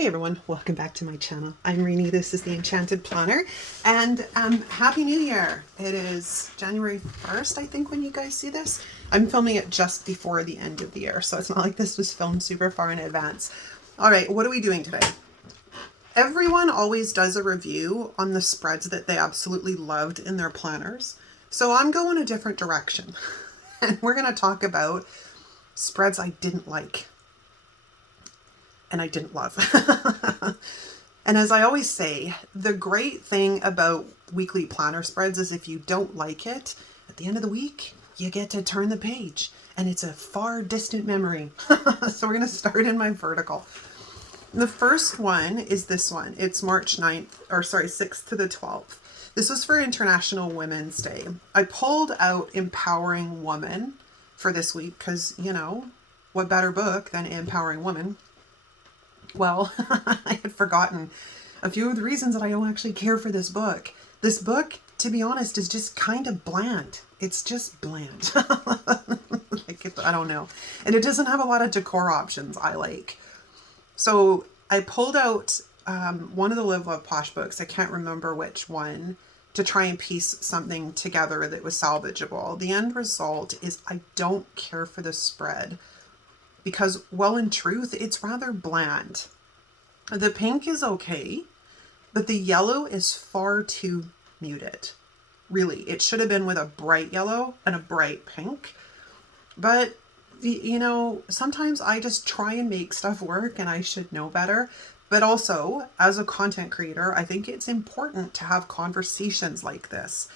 Hey everyone, welcome back to my channel. I'm Rini, this is the Enchanted Planner, and Happy New Year! It is January 1st, I think, when you guys see this. I'm filming it just before the end of the year, so it's not like this was filmed super far in advance. Alright, what are we doing today? Everyone always does a review on the spreads that they absolutely loved in their planners, so I'm going a different direction. And we're going to talk about spreads I didn't like. And I didn't love. And as I always say, the great thing about weekly planner spreads is if you don't like it, at the end of the week, you get to turn the page and it's a far distant memory. So we're going to start in my vertical. The first one is this one. It's March 6th to the 12th. This was for International Women's Day. I pulled out Empowering Woman for this week because, you know, what better book than Empowering Woman? Well, I had forgotten a few of the reasons that I don't actually care for this book. This book, to be honest, is just kind of bland. It's just bland. I don't know. And it doesn't have a lot of decor options I like. So I pulled out one of the Live, Love, Posh books. I can't remember which one, to try and piece something together that was salvageable. The end result is I don't care for the spread. Because, well, in truth, it's rather bland. The pink is okay, but the yellow is far too muted. Really, it should have been with a bright yellow and a bright pink. But, you know, sometimes I just try and make stuff work and I should know better. But also, as a content creator, I think it's important to have conversations like this.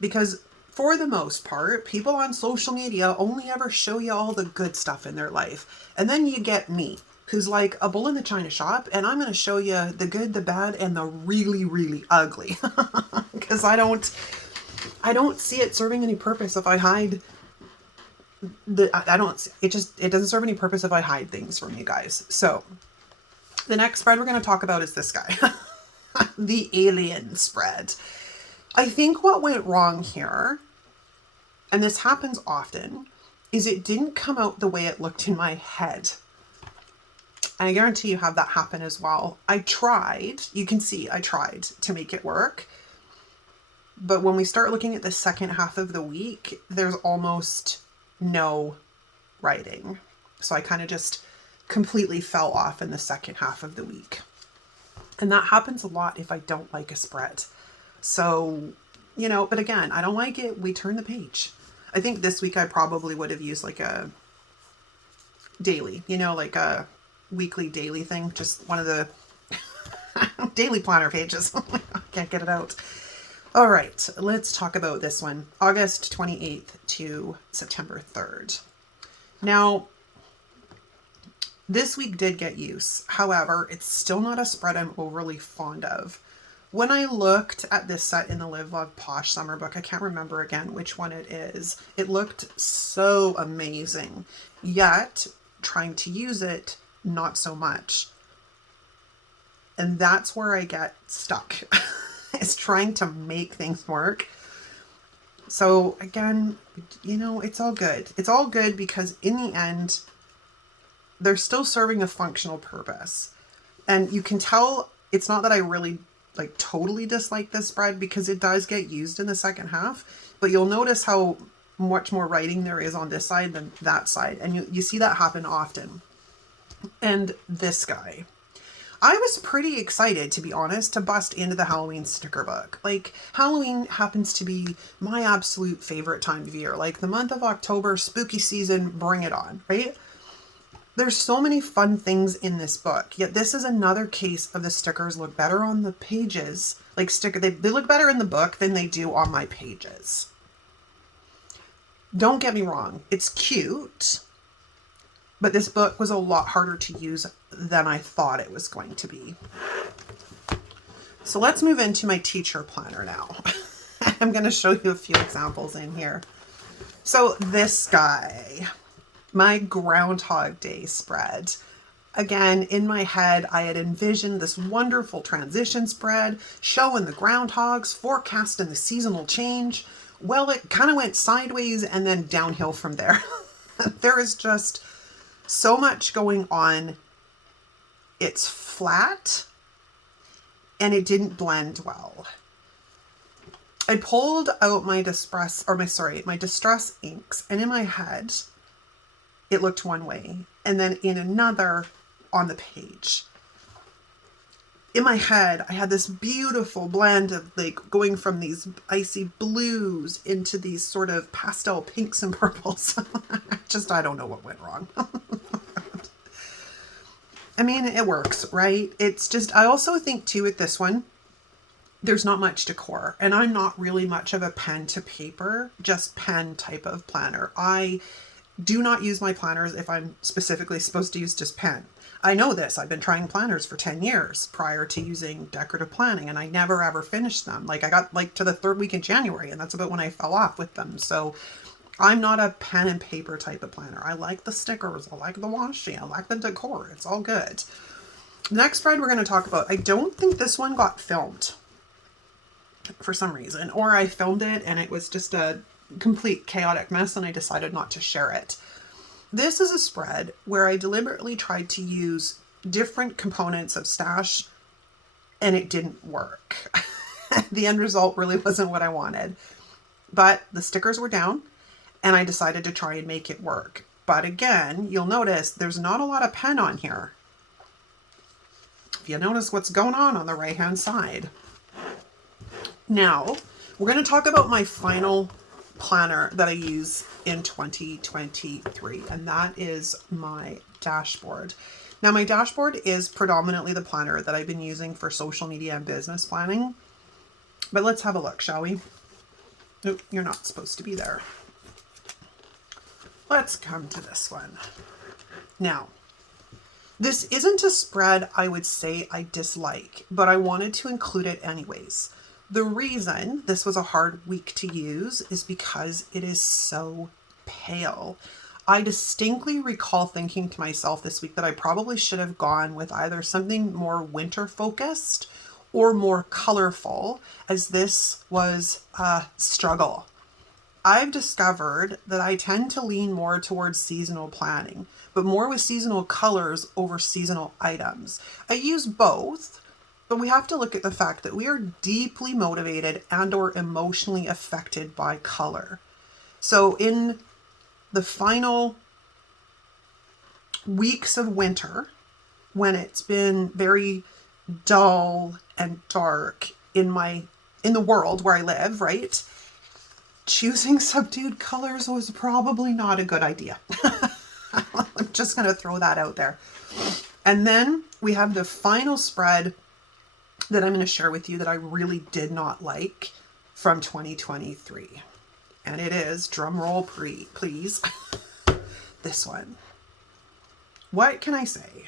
Because for the most part, people on social media only ever show you all the good stuff in their life. And then you get me, who's like a bull in the china shop, and I'm going to show you the good, the bad, and the really, really ugly. Because I don't see it serving any purpose if I hide it doesn't serve any purpose if I hide things from you guys. So the next spread we're going to talk about is this guy. The alien spread. I think what went wrong here, and this happens often, is it didn't come out the way it looked in my head. And I guarantee you have that happen as well. I tried, you can see I tried to make it work. But when we start looking at the second half of the week, there's almost no writing. So I kind of just completely fell off in the second half of the week. And that happens a lot if I don't like a spread. So, you know, but again, I don't like it. We turn the page. I think this week I probably would have used like a daily, you know, like a weekly daily thing. Just one of the daily planner pages. I can't get it out. All right, let's talk about this one. August 28th to September 3rd. Now, this week did get use. However, it's still not a spread I'm overly fond of. When I looked at this set in the Live, Love, Posh summer book, I can't remember again which one it is. It looked so amazing, yet trying to use it, not so much. And that's where I get stuck, is trying to make things work. So again, you know, it's all good. It's all good because in the end, they're still serving a functional purpose. And you can tell it's not that I really like totally dislike this spread, because it does get used in the second half, but you'll notice how much more writing there is on this side than that side. And you see that happen often. And this guy, I was pretty excited, to be honest, to bust into the Halloween sticker book. Like, Halloween happens to be my absolute favorite time of year. Like the month of October, spooky season, bring it on, right? There's so many fun things in this book, yet this is another case of the stickers look better on the pages. Like they look better in the book than they do on my pages. Don't get me wrong, it's cute, but this book was a lot harder to use than I thought it was going to be. So let's move into my teacher planner now. I'm going to show you a few examples in here. So this guy, my Groundhog Day spread. Again, in my head, I had envisioned this wonderful transition spread showing the groundhogs, forecasting the seasonal change. Well, it kind of went sideways and then downhill from there. There is just so much going on. It's flat and it didn't blend well. I pulled out my distress inks, and in my head, it looked one way, and then in another on the page. In my head, I had this beautiful blend of like going from these icy blues into these sort of pastel pinks and purples. I don't know what went wrong. I mean, it works, right? It's just, I also think too with this one, there's not much decor, and I'm not really much of a pen to paper, just pen type of planner. I do not use my planners if I'm specifically supposed to use just pen. I know this. I've been trying planners for 10 years prior to using decorative planning, and I never ever finished them. Like I got like to the 3rd week in January, and that's about when I fell off with them. So I'm not a pen and paper type of planner. I like the stickers. I like the washi. I like the decor. It's all good. The next spread we're going to talk about, I don't think this one got filmed for some reason, or I filmed it and it was just a complete chaotic mess and I decided not to share it. This is a spread where I deliberately tried to use different components of stash and it didn't work. The end result really wasn't what I wanted, but the stickers were down and I decided to try and make it work. But again, you'll notice there's not a lot of pen on here. If you notice what's going on the right hand side. Now, we're going to talk about my final planner that I use in 2023, and that is my dashboard. Now, my dashboard is predominantly the planner that I've been using for social media and business planning, but let's have a look, shall we? Nope, you're not supposed to be there. Let's come to this one. Now, this isn't a spread I would say I dislike, but I wanted to include it anyways. The reason this was a hard week to use is because it is so pale. I distinctly recall thinking to myself this week that I probably should have gone with either something more winter focused or more colorful, as this was a struggle. I've discovered that I tend to lean more towards seasonal planning, but more with seasonal colors over seasonal items. I use both, but we have to look at the fact that we are deeply motivated and or emotionally affected by color. So in the final weeks of winter, when it's been very dull and dark in the world where I live, right? Choosing subdued colors was probably not a good idea. I'm just going to throw that out there. And then we have the final spread that I'm going to share with you that I really did not like from 2023. And it is, drum roll please, this one. What can I say?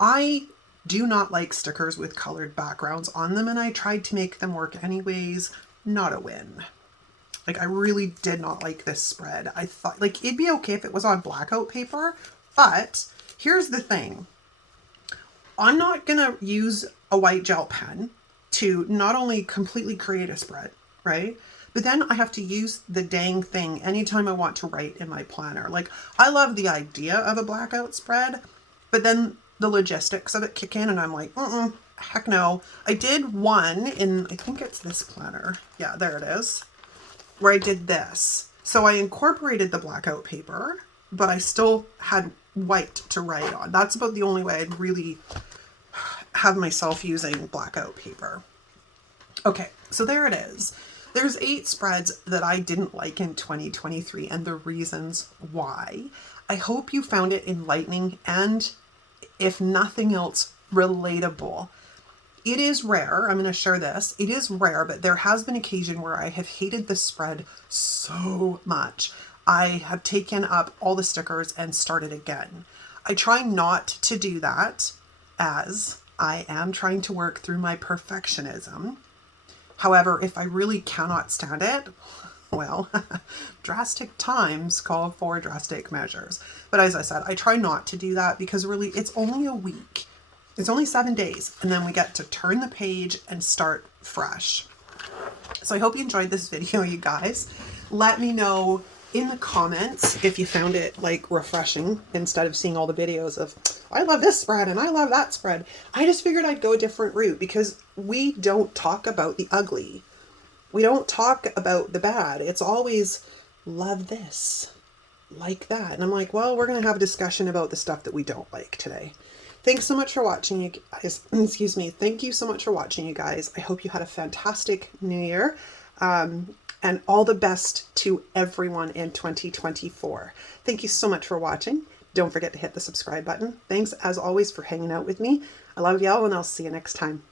I do not like stickers with colored backgrounds on them, and I tried to make them work anyways. Not a win. Like, I really did not like this spread. I thought, like, it'd be okay if it was on blackout paper, but here's the thing. I'm not going to use a white gel pen to not only completely create a spread, right? But then I have to use the dang thing anytime I want to write in my planner. Like, I love the idea of a blackout spread, but then the logistics of it kick in and I'm like, heck no. I did one in, I think it's this planner. Yeah, there it is. Where I did this. So I incorporated the blackout paper, but I still had white to write on. That's about the only way I'd really have myself using blackout paper. Okay, so there it is. There's 8 spreads that I didn't like in 2023 and the reasons why. I hope you found it enlightening and, if nothing else, relatable. It is rare, I'm going to share this, it is rare, but there has been occasion where I have hated the spread so much. I have taken up all the stickers and started again. I try not to do that, as I am trying to work through my perfectionism. However, if I really cannot stand it, well, drastic times call for drastic measures. But as I said, I try not to do that because really it's only a week. It's only 7 days, and then we get to turn the page and start fresh. So I hope you enjoyed this video, you guys. Let me know in the comments if you found it like refreshing instead of seeing all the videos of I love this spread and I love that spread. I just figured I'd go a different route because we don't talk about the ugly. We don't talk about the bad. It's always love this, like that. And I'm like, well, we're going to have a discussion about the stuff that we don't like today. Thanks so much for watching, you guys. Excuse me. Thank you so much for watching, you guys. I hope you had a fantastic new year. And all the best to everyone in 2024. Thank you so much for watching. Don't forget to hit the subscribe button. Thanks, as always, for hanging out with me. I love y'all, and I'll see you next time.